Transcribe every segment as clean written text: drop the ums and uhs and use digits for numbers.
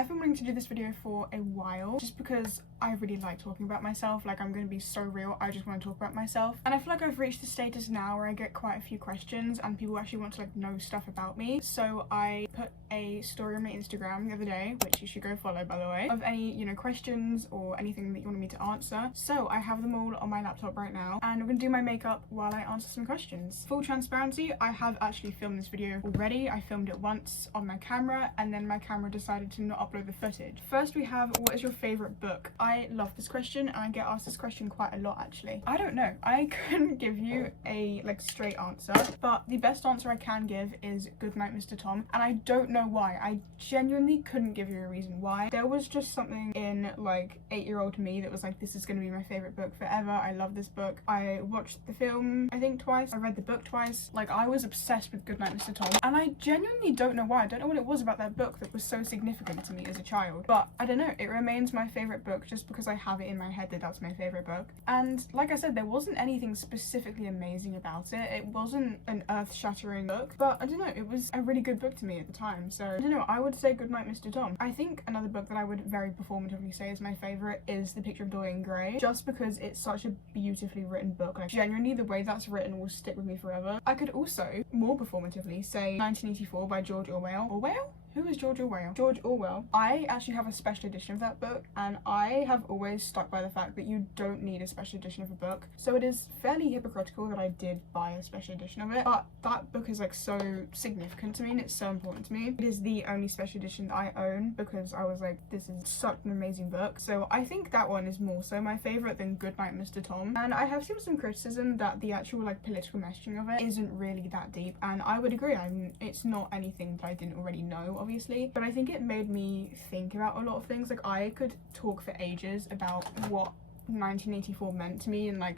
I've been wanting to do this video for a while just because I really like talking about myself. Like, I'm going to be so real, I just want to talk about myself. And I feel like I've reached the status now where I get quite a few questions and people actually want to like know stuff about me. So I put a story on my Instagram the other day, which you should go follow by the way, of any, you know, questions or anything that you wanted me to answer. So I have them all on my laptop right now and I'm going to do my makeup while I answer some questions. Full transparency, I have actually filmed this video already. I filmed it once on my camera and then my camera decided to not upload the footage. First we have, what is your favourite book? I love this question and I get asked this question quite a lot actually. I don't know, I couldn't give you a like straight answer, but the best answer I can give is Goodnight Mr. Tom, and I don't know why. I genuinely couldn't give you a reason why. There was just something in like 8-year-old me that was like, this is going to be my favourite book forever. I love this book. I watched the film I think twice, I read the book twice. Like, I was obsessed with Goodnight Mr. Tom and I genuinely don't know why. I don't know what it was about that book that was so significant to me as a child, but I don't know, it remains my favourite book just because I have it in my head that that's my favourite book. And like I said, there wasn't anything specifically amazing about it. It wasn't an earth-shattering book, but I don't know, it was a really good book to me at the time. So I don't know, I would say Goodnight Mr. Tom. I think another book that I would very performatively say is my favourite is The Picture of Dorian Gray, just because it's such a beautifully written book. Like, genuinely the way that's written will stick with me forever. I could also more performatively say 1984 by George Orwell. Orwell? Who is George Orwell? George Orwell. I actually have a special edition of that book and I have always stuck by the fact that you don't need a special edition of a book. So it is fairly hypocritical that I did buy a special edition of it, but that book is like so significant to me and it's so important to me. It is the only special edition that I own because I was like, this is such an amazing book. So I think that one is more so my favourite than Goodnight Mr. Tom. And I have seen some criticism that the actual like political messaging of it isn't really that deep, and I would agree. I mean, it's not anything that I didn't already know, obviously, but I think it made me think about a lot of things. Like, I could talk for ages about what 1984 meant to me and like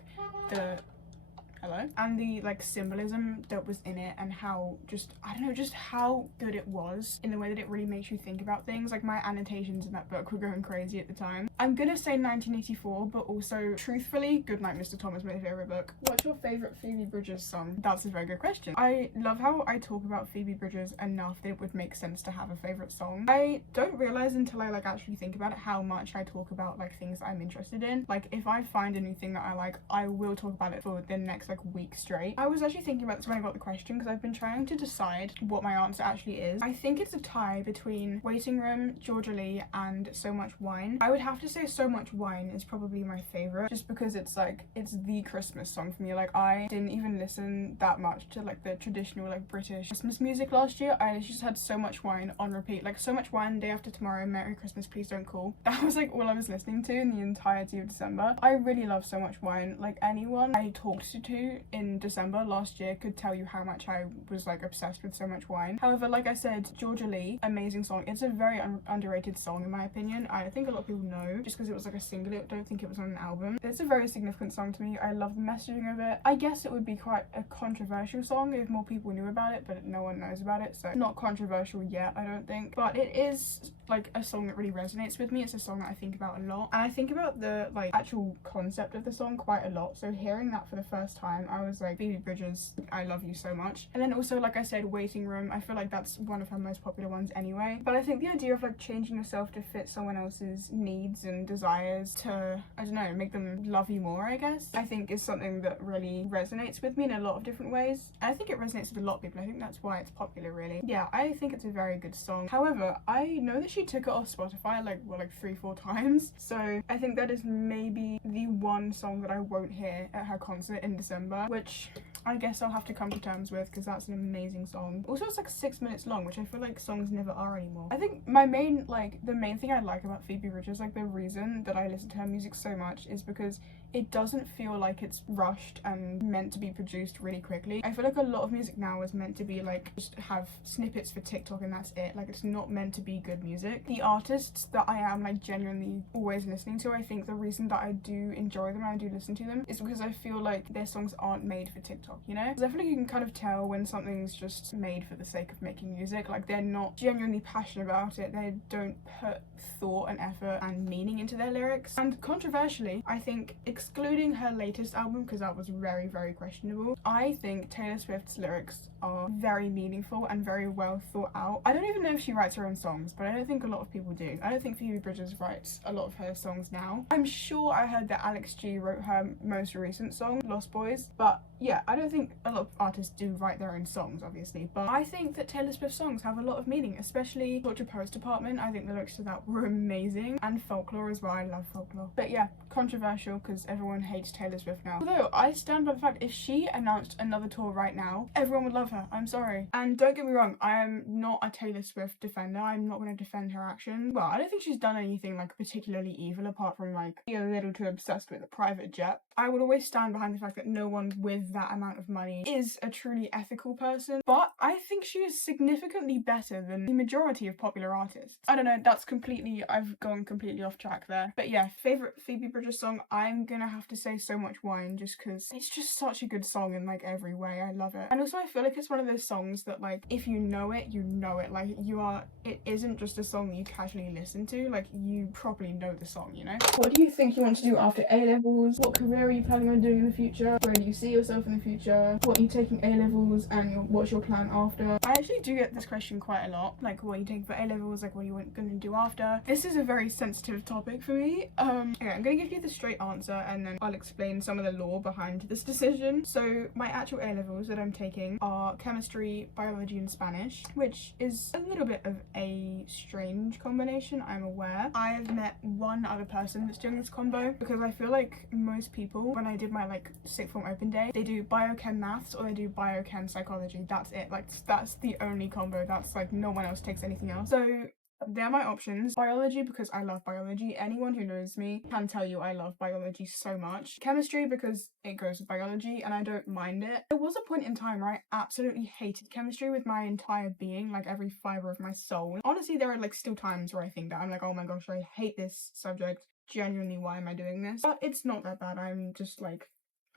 the and the like symbolism that was in it and how just, I don't know, just how good it was in the way that it really makes you think about things. Like, my annotations in that book were going crazy at the time. I'm gonna say 1984, but also truthfully Goodnight Mr. Tom is my favourite book. What's your favourite Phoebe Bridgers song? That's a very good question. I love how I talk about Phoebe Bridgers enough that it would make sense to have a favourite song. I don't realise until I like actually think about it how much I talk about like things I'm interested in. Like, if I find a new thing that I like, I will talk about it for the next like week straight. I was actually thinking about this when I got the question because I've been trying to decide what my answer actually is. I think it's a tie between Waiting Room, Georgia Lee and So Much Wine. I would have to say So Much Wine is probably my favourite just because it's like, it's the Christmas song for me. Like, I didn't even listen that much to like the traditional like British Christmas music last year. I just had So Much Wine on repeat. Like, So Much Wine, Day After Tomorrow, Merry Christmas, Please Don't Call. That was like all I was listening to in the entirety of December. I really love So Much Wine. Like, anyone I talked to in December last year could tell you how much I was like obsessed with So Much Wine. However, like I said, Georgia Lee, amazing song. It's a very underrated song in my opinion. I think a lot of people know just because it was like a single. I don't think it was on an album. It's a very significant song to me. I love the messaging of it. I guess it would be quite a controversial song if more people knew about it, but no one knows about it, so not controversial yet, I don't think. But it is like a song that really resonates with me. It's a song that I think about a lot, and I think about the like actual concept of the song quite a lot. So hearing that for the first time, I was like, Phoebe Bridgers, I love you so much. And then also, like I said, Waiting Room, I feel like that's one of her most popular ones anyway. But I think the idea of like changing yourself to fit someone else's needs and desires to, I don't know, make them love you more, I guess, I think is something that really resonates with me in a lot of different ways. And I think it resonates with a lot of people. I think that's why it's popular, really. Yeah, I think it's a very good song. However, I know that she took it off Spotify like 3-4 times, so I think that is maybe the one song that I won't hear at her concert in December, which I guess I'll have to come to terms with because that's an amazing song. Also, it's like 6 minutes long, which I feel like songs never are anymore. I think the main thing I like about Phoebe Bridgers, like the reason that I listen to her music so much is because it doesn't feel like it's rushed and meant to be produced really quickly. I feel like a lot of music now is meant to be like, just have snippets for TikTok and that's it. Like, it's not meant to be good music. The artists that I am like genuinely always listening to, I think the reason that I do enjoy them and I do listen to them is because I feel like their songs aren't made for TikTok, you know? Because I feel like you can kind of tell when something's just made for the sake of making music. Like, they're not genuinely passionate about it. They don't put thought and effort and meaning into their lyrics. And controversially, I think, excluding her latest album because that was very, very questionable, I think Taylor Swift's lyrics are very meaningful and very well thought out. I don't even know if she writes her own songs, but I don't think a lot of people do. I don't think Phoebe Bridgers writes a lot of her songs now. I'm sure I heard that Alex G wrote her most recent song, Lost Boys, but yeah, I don't think a lot of artists do write their own songs, obviously, but I think that Taylor Swift songs have a lot of meaning, especially Culture Post Department. I think the lyrics to that were amazing, and Folklore as well. I love Folklore. But yeah, controversial because everyone hates Taylor Swift now. Although I stand by the fact, if she announced another tour right now, everyone would love her. I'm sorry. And don't get me wrong, I am not a Taylor Swift defender. I'm not going to defend her actions. Well, I don't think she's done anything like particularly evil apart from like be a little too obsessed with a private jet. I would always stand behind the fact that no one with that amount of money is a truly ethical person, but I think she is significantly better than the majority of popular artists. I don't know, I've gone completely off track there. But yeah, favourite Phoebe Bridgers song, I'm gonna have to say So Much Wine, just because it's just such a good song in like every way. I love it. And also I feel like it's one of those songs that like, if you know it, you know it. Like it isn't just a song that you casually listen to, like you properly know the song, you know? What do you think you want to do after A-levels? What career are you planning on doing in the future? Where do you see yourself in the future? What are you taking A-levels and what's your plan after? I actually do get this question quite a lot, like what are you taking for A-levels, like what are you going to do after? This is a very sensitive topic for me. Okay, I'm going to give you the straight answer and then I'll explain some of the lore behind this decision. So my actual A-levels that I'm taking are chemistry, biology and Spanish, which is a little bit of a strange combination, I'm aware. I've met one other person that's doing this combo because I feel like most people, when I did my like sixth form open day, they do biochem maths or they do biochem psychology. That's it. Like that's the only combo. That's like no one else takes anything else. So they're my options. Biology because I love biology. Anyone who knows me can tell you I love biology so much. Chemistry because it goes with biology and I don't mind it. There was a point in time where I absolutely hated chemistry with my entire being, like every fibre of my soul. Honestly, there are like still times where I think that I'm like, oh my gosh, I hate this subject. Genuinely, why am I doing this? But it's not that bad. I'm just like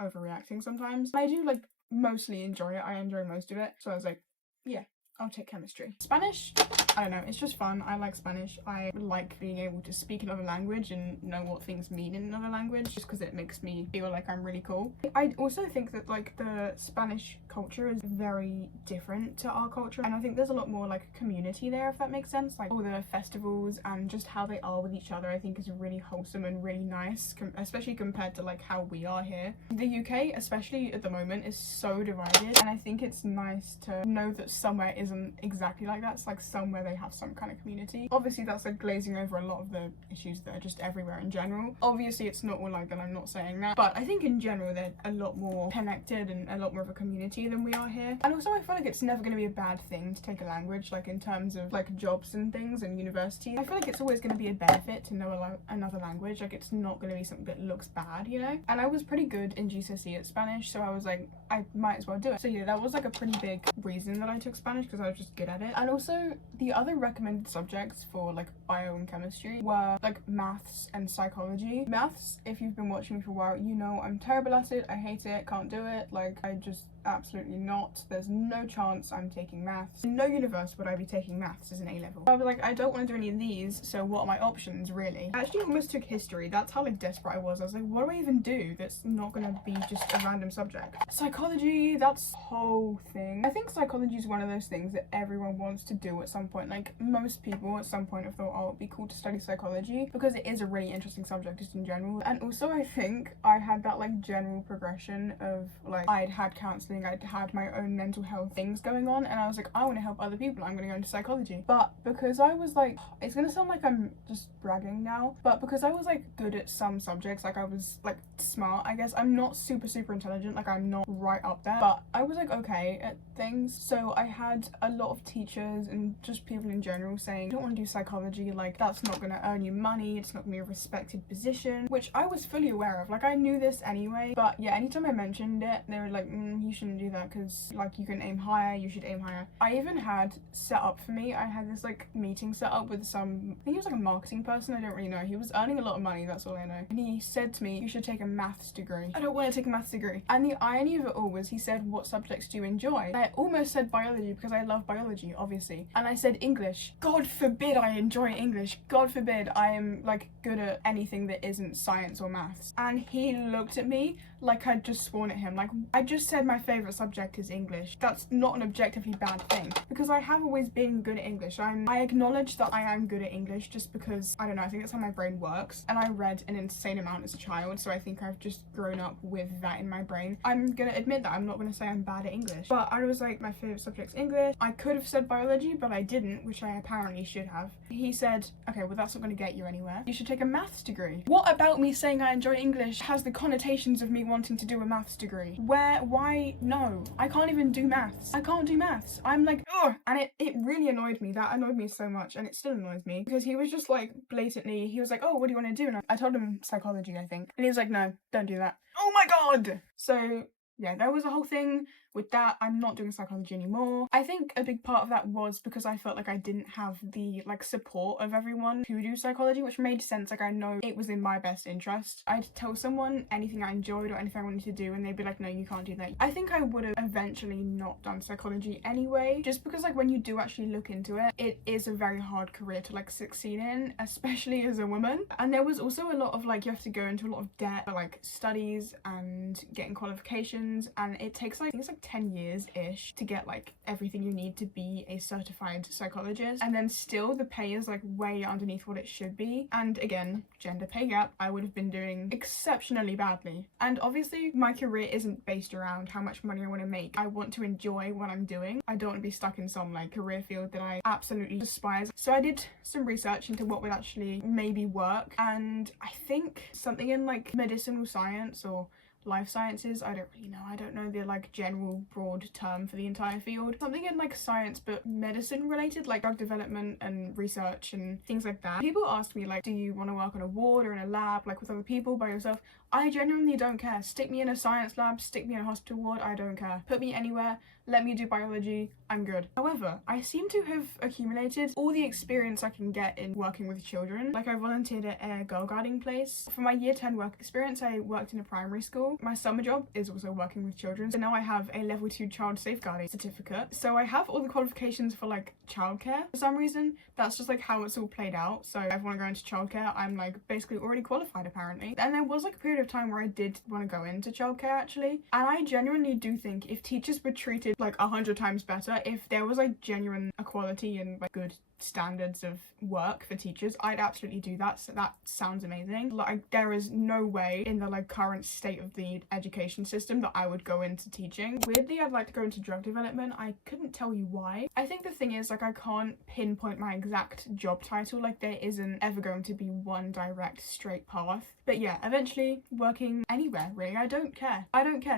overreacting sometimes. I do like mostly enjoy it. I enjoy most of it. So I was like, yeah, I'll take chemistry. Spanish, I don't know, it's just fun. I like Spanish. I like being able to speak another language and know what things mean in another language just because it makes me feel like I'm really cool. I also think that like the Spanish culture is very different to our culture and I think there's a lot more like community there, if that makes sense. Like all the festivals and just how they are with each other I think is really wholesome and really nice, especially compared to like how we are here. The UK, especially at the moment, is so divided and I think it's nice to know that somewhere isn't exactly like that. It's like somewhere they have some kind of community. Obviously that's like glazing over a lot of the issues that are just everywhere in general. Obviously it's not all like that, I'm not saying that, but I think in general they're a lot more connected and a lot more of a community than we are here. And also I feel like it's never going to be a bad thing to take a language, like in terms of like jobs and things and university. I feel like it's always going to be a benefit to know another language. Like it's not going to be something that looks bad, you know? And I was pretty good in GCSE at Spanish, so I was like, I might as well do it. So yeah, that was like a pretty big reason that I took Spanish, because I was just good at it. And also the other recommended subjects for like bio and chemistry were like maths and psychology. Maths, if you've been watching me for a while, you know I'm terrible at it. I hate it, can't do it. Like I just absolutely not. There's no chance I'm taking maths. In no universe would I be taking maths as an A-level. I was like, I don't want to do any of these, so what are my options really? I actually almost took history. That's how like desperate I was. I was like, what do I even do that's not gonna be just a random subject? Psychology, that's the whole thing. I think psychology is one of those things that everyone wants to do at some point. Like most people at some point have thought, oh, it'd be cool to study psychology because it is a really interesting subject just in general. And also I think I had that like general progression of like I'd had counselling, I'd had my own mental health things going on, and I was like, I want to help other people, I'm going to go into psychology. But because I was like, it's going to sound like I'm just bragging now, but because I was like good at some subjects, like I was like smart, I guess. I'm not super intelligent, like I'm not right up there, but I was like okay at things. So I had a lot of teachers and just people in general saying, don't want to do psychology, like that's not going to earn you money, it's not going to be a respected position, which I was fully aware of. Like I knew this anyway, but yeah, anytime I mentioned it, they were like, you shouldn't do that because like you can aim higher, you should aim higher. I even had set up for me, I had this like meeting set up with some, I think he was like a marketing person, I don't really know. He was earning a lot of money, that's all I know. And he said to me, you should take a maths degree. I don't want to take a maths degree. And the irony of it all was he said, what subjects do you enjoy? I I almost said biology because I love biology, obviously. And I said English. God forbid I enjoy English. God forbid I am like good at anything that isn't science or maths. And he looked at me like I'd just sworn at him. Like, I just said my favourite subject is English. That's not an objectively bad thing, because I have always been good at English. I acknowledge that I am good at English just because, I don't know, I think that's how my brain works. And I read an insane amount as a child, so I think I've just grown up with that in my brain. I'm gonna admit that. I'm not gonna say I'm bad at English. But I was like, my favourite subject's English. I could have said biology, but I didn't, which I apparently should have. He said, okay, well that's not gonna get you anywhere. You should take a maths degree. What about me saying I enjoy English has the connotations of me wanting to do a maths degree? Why? No. I can't even do maths. I can't do maths. I'm like, ugh. And it really annoyed me. That annoyed me so much, and it still annoys me, because he was just like blatantly, he was like, oh, what do you want to do? And I told him psychology, I think. And he was like, no, don't do that. Oh my god! So yeah, there was a whole thing with that. I'm not doing psychology anymore. I think a big part of that was because I felt like I didn't have the like support of everyone to do psychology, which made sense. Like, I know it was in my best interest. I'd tell someone anything I enjoyed or anything I wanted to do, and they'd be like, no, you can't do that. I think I would have eventually not done psychology anyway, just because like when you do actually look into it, it is a very hard career to like succeed in, especially as a woman. And there was also a lot of like, you have to go into a lot of debt for like studies and getting qualifications, and it takes like, I think it's like 10 years-ish to get like everything you need to be a certified psychologist, and then still the pay is like way underneath what it should be. And again, gender pay gap, I would have been doing exceptionally badly. And obviously my career isn't based around how much money I want to make. I want to enjoy what I'm doing. I don't want to be stuck in some like career field that I absolutely despise. So I did some research into what would actually maybe work, and I think something in like medicinal science or life sciences, I don't really know. I don't know the like general broad term for the entire field. Something in like science but medicine related, like drug development and research and things like that. People ask me like, do you want to work on a ward or in a lab, like with other people, by yourself? I genuinely don't care. Stick me in a science lab, stick me in a hospital ward, I don't care. Put me anywhere, let me do biology, I'm good. However, I seem to have accumulated all the experience I can get in working with children. Like, I volunteered at a girl guiding place. For my year 10 work experience, I worked in a primary school. My summer job is also working with children. So now I have a level 2 child safeguarding certificate. So I have all the qualifications for like childcare. For some reason, that's just like how it's all played out. So if I want to go into childcare, I'm like basically already qualified apparently. And there was like a period of time where I did want to go into childcare actually. And I genuinely do think if teachers were treated like 100 times better, if there was like genuine equality and like good standards of work for teachers, I'd absolutely do that. So that sounds amazing. Like, there is no way in the like current state of the education system that I would go into teaching. Weirdly, I'd like to go into drug development. I couldn't tell you why. I think the thing is, like, I can't pinpoint my exact job title. Like, there isn't ever going to be one direct straight path. But yeah, eventually working anywhere really. I don't care.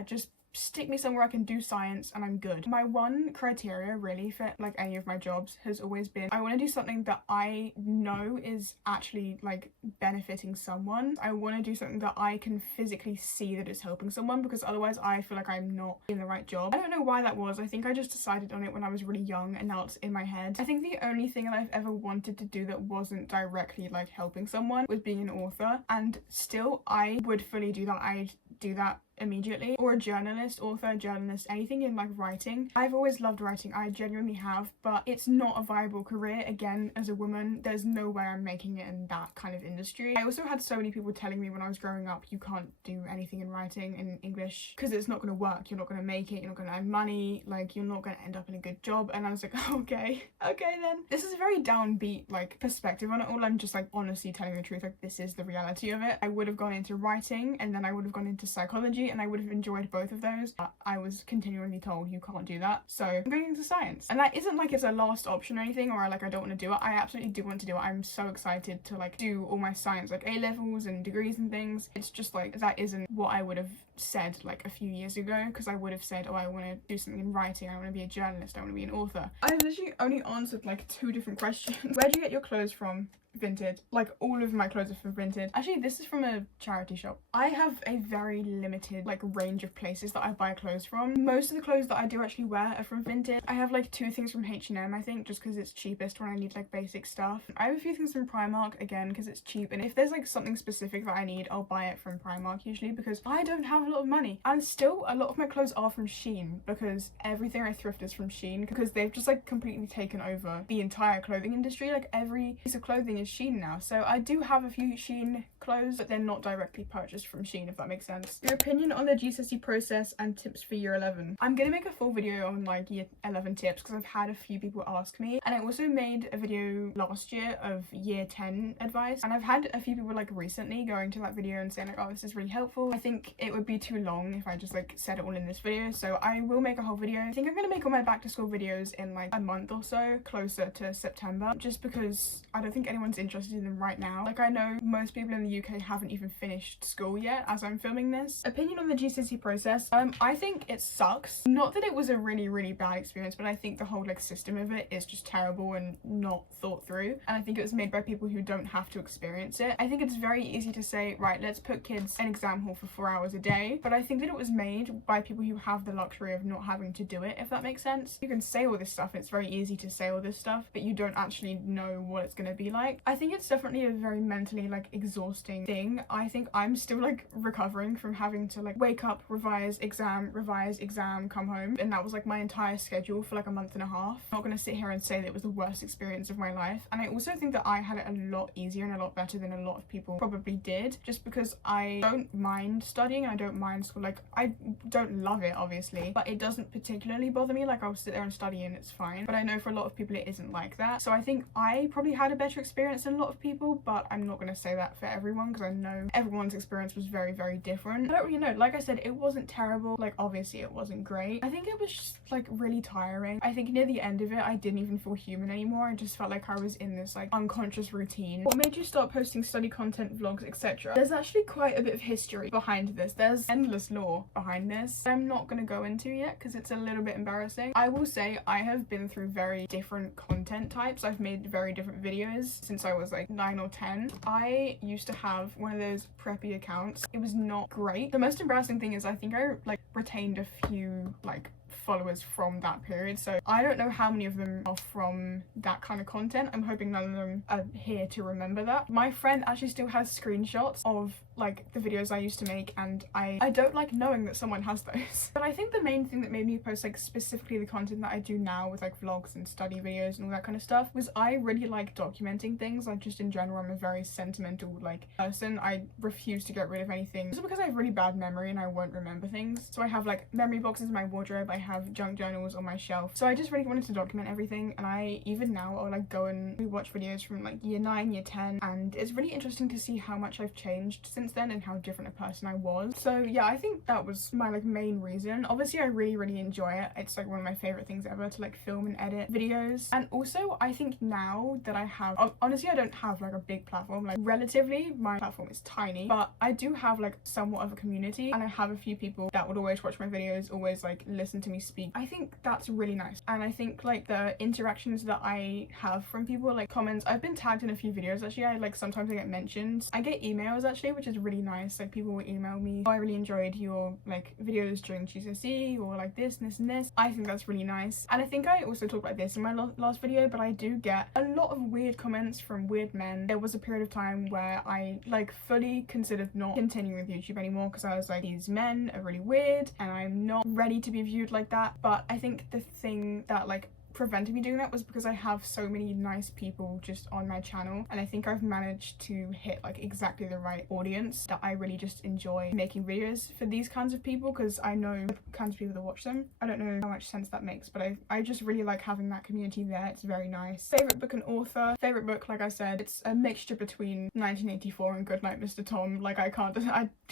Just stick me somewhere I can do science and I'm good. My one criteria really for like any of my jobs has always been, I want to do something that I know is actually like benefiting someone. I want to do something that I can physically see that it's helping someone, because otherwise I feel like I'm not in the right job. I don't know why that was. I think I just decided on it when I was really young and now it's in my head. I think the only thing that I've ever wanted to do that wasn't directly like helping someone was being an author, and still I would fully do that. I'd do that immediately. Or a journalist, author, journalist, anything in like writing. I've always loved writing, I genuinely have, but it's not a viable career. Again, as a woman, there's no way I'm making it in that kind of industry. I also had so many people telling me when I was growing up, you can't do anything in writing in English because it's not going to work, you're not going to make it, you're not going to earn money, like you're not going to end up in a good job. And I was like, okay then. This is a very downbeat like perspective on it all. I'm just like honestly telling the truth, like this is the reality of it. I would have gone into writing and then I would have gone into psychology, and I would have enjoyed both of those, but I was continually told you can't do that, so I'm going into science. And that isn't like it's a last option or anything, or like I don't want to do it. I absolutely do want to do it. I'm so excited to like do all my science, like A-levels and degrees and things. It's just like that isn't what I would have said like a few years ago, because I would have said, oh, I want to do something in writing, I want to be a journalist, I want to be an author. I've literally only answered like 2 different questions. Where do you get your clothes from? Vinted. Like, all of my clothes are from Vinted. Actually, this is from a charity shop. I have a very limited like range of places that I buy clothes from. Most of the clothes that I do actually wear are from Vinted. I have like 2 things from H&M, I think, just because it's cheapest when I need like basic stuff. I have a few things from Primark, again, because it's cheap, and if there's like something specific that I need, I'll buy it from Primark usually, because I don't have a lot of money. And still, a lot of my clothes are from Shein, because everything I thrift is from Shein, because they've just like completely taken over the entire clothing industry. Like, every piece of clothing is Shein now. So I do have a few Shein clothes, but they're not directly purchased from Shein, if that makes sense. Your opinion on the GCSE process and tips for year 11. I'm gonna make a full video on like year 11 tips, because I've had a few people ask me, and I also made a video last year of year 10 advice, and I've had a few people like recently going to that video and saying like, oh, this is really helpful. I think it would be too long if I just like said it all in this video, so I will make a whole video. I think I'm gonna make all my back to school videos in like a month or so, closer to September, just because I don't think anyone's interested in them right now. Like, I know most people in the UK haven't even finished school yet as I'm filming this. Opinion on the GCSE process. I think it sucks. Not that it was a really bad experience, but I think the whole like system of it is just terrible and not thought through, and I think it was made by people who don't have to experience it. I think it's very easy to say, right, let's put kids in exam hall for 4 hours a day, but I think that it was made by people who have the luxury of not having to do it, if that makes sense. You can say all this stuff, it's very easy to say all this stuff, but you don't actually know what it's gonna be like. I think it's definitely a very mentally like exhausting thing. I think I'm still like recovering from having to like wake up, revise, exam, come home, and that was like my entire schedule for like a month and a half. I'm not gonna sit here and say that it was the worst experience of my life, and I also think that I had it a lot easier and a lot better than a lot of people probably did, just because I don't mind studying and I don't mind school. Like, I don't love it obviously, but it doesn't particularly bother me. Like, I'll sit there and study and it's fine, but I know for a lot of people it isn't like that. So I think I probably had a better experience than a lot of people, but I'm not gonna say that for everyone, because I know everyone's experience was very different. I don't really know. Like I said, it wasn't terrible. Like, obviously it wasn't great. I think it was just like really tiring. I think near the end of it I didn't even feel human anymore. I just felt like I was in this like unconscious routine. What made you start posting study content, vlogs, etc.? There's actually quite a bit of history behind this. There's endless lore behind this I'm not gonna go into yet because it's a little bit embarrassing. I will say I have been through very different content types. I've made very different videos since I was like 9 or 10. I used to have one of those preppy accounts. It was not great. The most embarrassing thing is I think I like retained a few like followers from that period, so I don't know how many of them are from that kind of content. I'm hoping none of them are here to remember that. My friend actually still has screenshots of like the videos I used to make, and I don't like knowing that someone has those. But I think the main thing that made me post like specifically the content that I do now with like vlogs and study videos and all that kind of stuff was I really like documenting things. Like, just in general, I'm a very sentimental like person. I refuse to get rid of anything just because I have really bad memory and I won't remember things. So I have like memory boxes in my wardrobe, I have junk journals on my shelf. So I just really wanted to document everything, and I even now I'll like go and rewatch videos from like year 9, year 10, and it's really interesting to see how much I've changed since then and how different a person I was. So yeah, I think that was my like main reason. Obviously I really enjoy it. It's like one of my favorite things ever to like film and edit videos. And also I think now that I have, honestly I don't have like a big platform, like relatively my platform is tiny, but I do have like somewhat of a community, and I have a few people that would always watch my videos, always like listen to me speak. I think that's really nice, and I think like the interactions that I have from people, like comments, I've been tagged in a few videos actually. I like sometimes I get mentioned. I get emails actually, which is really nice. Like, people will email me, oh, I really enjoyed your like videos during GCSE, or like this and this and this. I think that's really nice, and I think I also talked about this in my last video, but I do get a lot of weird comments from weird men. There was a period of time where I like fully considered not continuing with YouTube anymore because I was like, these men are really weird and I'm not ready to be viewed like that. But I think the thing that like prevented me doing that was because I have so many nice people just on my channel, and I think I've managed to hit like exactly the right audience that I really just enjoy making videos for these kinds of people, because I know the kinds of people that watch them. I don't know how much sense that makes, but I just really like having that community there. It's very nice. Favorite book and author. Favorite book, like I said, it's a mixture between 1984 and Goodnight Mr. Tom. Like, I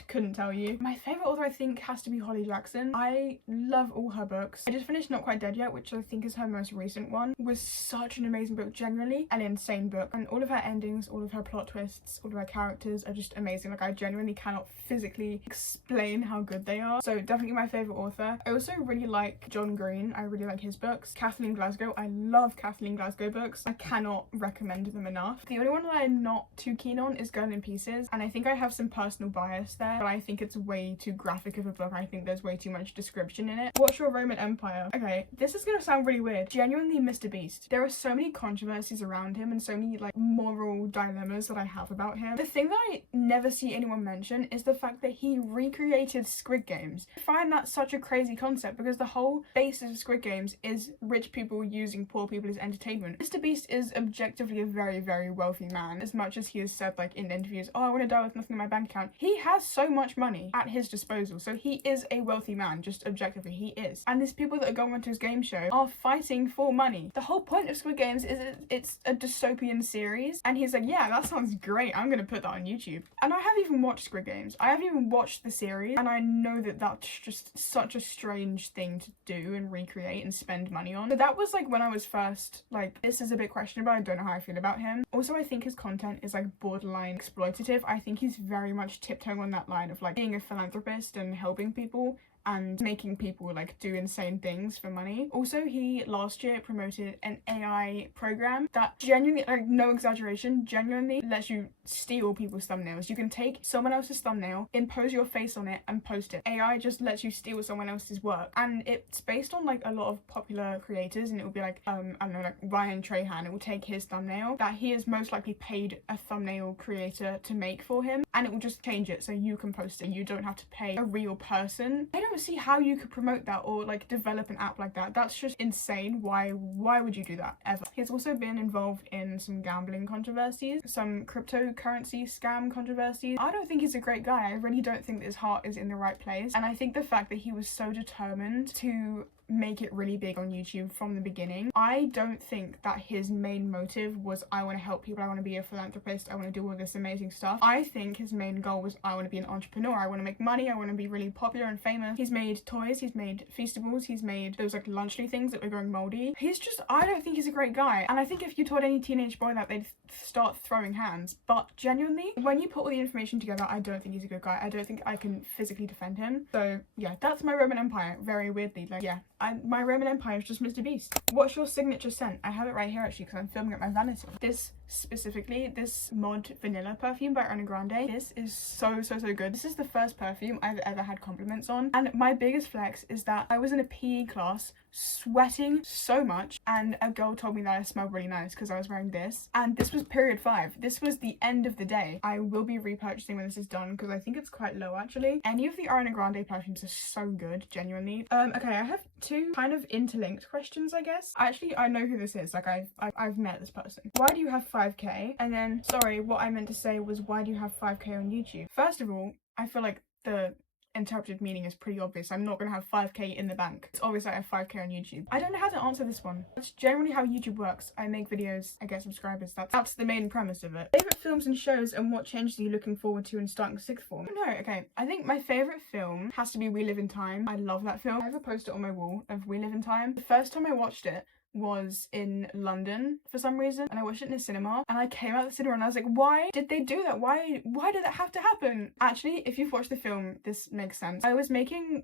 couldn't tell you. My favorite author I think has to be Holly Jackson. I love all her books. I just finished Not Quite Dead Yet, which I think is her most recent one, was such an amazing book, genuinely an insane book, and all of her endings, all of her plot twists, all of her characters are just amazing. Like, I genuinely cannot physically explain how good they are. So definitely my favorite author. I also really like John Green. I really like his books. Kathleen Glasgow, I love Kathleen Glasgow books. I cannot recommend them enough. The only one that I'm not too keen on is Girl in Pieces, and I think I have some personal bias there, but I think it's way too graphic of a book. I think there's way too much description in it. Watch Your Roman Empire. Okay, this is gonna sound really weird. Genuinely MrBeast. There are so many controversies around him and so many like moral dilemmas that I have about him. The thing that I never see anyone mention is the fact that he recreated Squid Games. I find that such a crazy concept because the whole basis of Squid Games is rich people using poor people as entertainment. MrBeast is objectively a very, very wealthy man. As much as he has said like in interviews, oh, I want to die with nothing in my bank account, he has so much money at his disposal. So he is a wealthy man, just objectively he is. And these people that are going onto his game show are fighting for money. The whole point of Squid Games is it's a dystopian series, and he's like, yeah, that sounds great, I'm gonna put that on YouTube. And I have even watched Squid Games. I haven't even watched the series, and I know that that's just such a strange thing to do and recreate and spend money on. So that was like when I was first like, this is a bit questionable, I don't know how I feel about him. Also, I think his content is like borderline exploitative. I think he's very much tiptoeing on that line of like being a philanthropist and helping people and making people like do insane things for money. Also, he last year promoted an AI program that genuinely, like no exaggeration, genuinely lets you steal people's thumbnails. You can take someone else's thumbnail, impose your face on it and post it. AI just lets you steal someone else's work, and it's based on like a lot of popular creators, and it will be like I don't know, like Ryan Trahan. It will take his thumbnail that he has most likely paid a thumbnail creator to make for him, and it will just change it so you can post it. You don't have to pay a real person. I don't see how you could promote that or like develop an app like that. That's just insane. Why would you do that ever? He's also been involved in some gambling controversies, some cryptocurrency scam controversies. I don't think he's a great guy. I really don't think that his heart is in the right place, and I think the fact that he was so determined to make it really big on YouTube from the beginning, I don't think that his main motive was I want to help people, I want to be a philanthropist, I want to do all this amazing stuff. I think his main goal was I want to be an entrepreneur, I want to make money, I want to be really popular and famous. He's made toys, he's made Feastables, he's made those like lunchly things that were going moldy. He's just, I don't think he's a great guy, and I think if you told any teenage boy that, they'd start throwing hands. But genuinely, when you put all the information together, I don't think he's a good guy. I don't think I can physically defend him. So yeah, that's my Roman Empire. Very weirdly, like, yeah, my Roman Empire is just MrBeast. What's your signature scent? I have it right here actually because I'm filming at my vanity. This specifically, this Mod Vanilla perfume by Ariana Grande. This is so good. This is the first perfume I've ever had compliments on, and my biggest flex is that I was in a PE class sweating so much, and a girl told me that I smelled really nice because I was wearing this, and this was period 5. This was the end of the day. I will be repurchasing when this is done because I think it's quite low actually. Any of the Ariana Grande perfumes are so good, genuinely. Okay, I have 2 kind of interlinked questions, I guess. Actually, I know who this is. Like, I've met this person. Why do you have 5k? And then, sorry, what I meant to say was, why do you have 5k on YouTube? First of all, I feel like the interpreted meaning is pretty obvious. I'm not gonna have 5k in the bank. It's obvious I have 5k on YouTube. I don't know how to answer this one. That's generally how YouTube works. I make videos, I get subscribers. That's the main premise of it. Favorite films and shows, and what changes are you looking forward to in starting 6th form? No, okay. I think my favorite film has to be We Live in Time. I love that film. I have a poster on my wall of We Live in Time. The first time I watched it was in London for some reason, and I watched it in a cinema, and I came out of the cinema and I was like, why did they do that? Why did that have to happen? Actually, if you've watched the film, this makes sense. I was making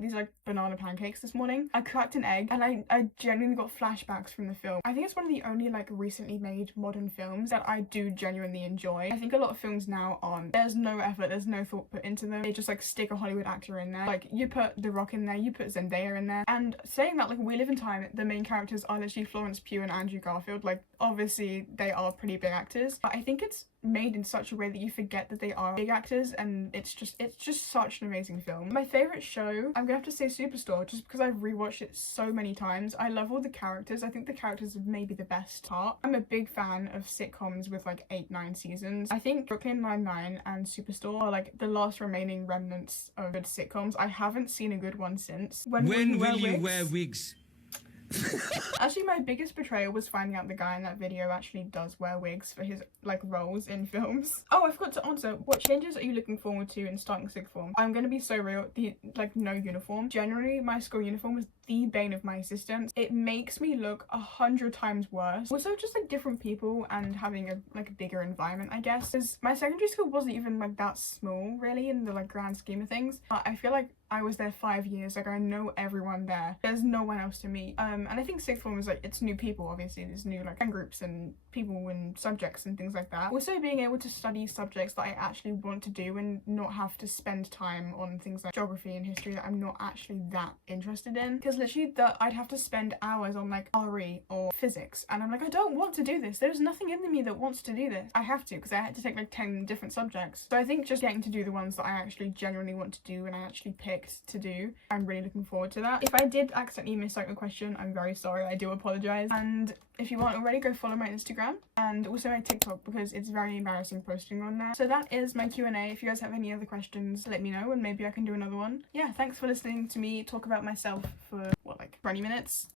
these like banana pancakes this morning. I cracked an egg, and I genuinely got flashbacks from the film. I think it's one of the only like recently made modern films that I do genuinely enjoy. I think a lot of films now aren't. There's no effort, there's no thought put into them. They just like stick a Hollywood actor in there. Like, you put The Rock in there, you put Zendaya in there, and saying that, like, We Live in Time, the main characters are literally Florence Pugh and Andrew Garfield. Like, obviously they are pretty big actors, but I think it's made in such a way that you forget that they are big actors, and it's just such an amazing film. My favorite show, I'm gonna have to say Superstore, just because I've rewatched it so many times. I love all the characters. I think the characters are maybe the best part. I'm a big fan of sitcoms with like 8-9 seasons. I think Brooklyn Nine-Nine and Superstore are like the last remaining remnants of good sitcoms. I haven't seen a good one since. When will you wear wigs? Actually, my biggest betrayal was finding out the guy in that video actually does wear wigs for his like roles in films. Oh, I forgot to answer, what changes are you looking forward to in starting sixth form? I'm gonna be so real, the like no uniform. Generally, my school uniform was the bane of my existence. It makes me look 100 times worse. Also, just like different people and having a like a bigger environment, I guess. Because my secondary school wasn't even like that small really in the like grand scheme of things. But I feel like I was there 5 years, like I know everyone there. There's no one else to meet. And I think sixth form is like, it's new people, obviously. There's new like friend groups and people and subjects and things like that. Also being able to study subjects that I actually want to do and not have to spend time on things like geography and history that I'm not actually that interested in. Because literally I'd have to spend hours on like RE or physics, and I'm like, I don't want to do this. There's nothing in me that wants to do this. I have to, because I had to take like 10 different subjects. So I think just getting to do the ones that I actually genuinely want to do and I actually picked to do, I'm really looking forward to that. If I did accidentally miss out a question, I'm very sorry. I do apologize. And if you want already, go follow my Instagram and also my TikTok, because it's very embarrassing posting on there. So that is my Q&A. If you guys have any other questions, let me know and maybe I can do another one. Yeah, thanks for listening to me talk about myself for what, like 20 minutes.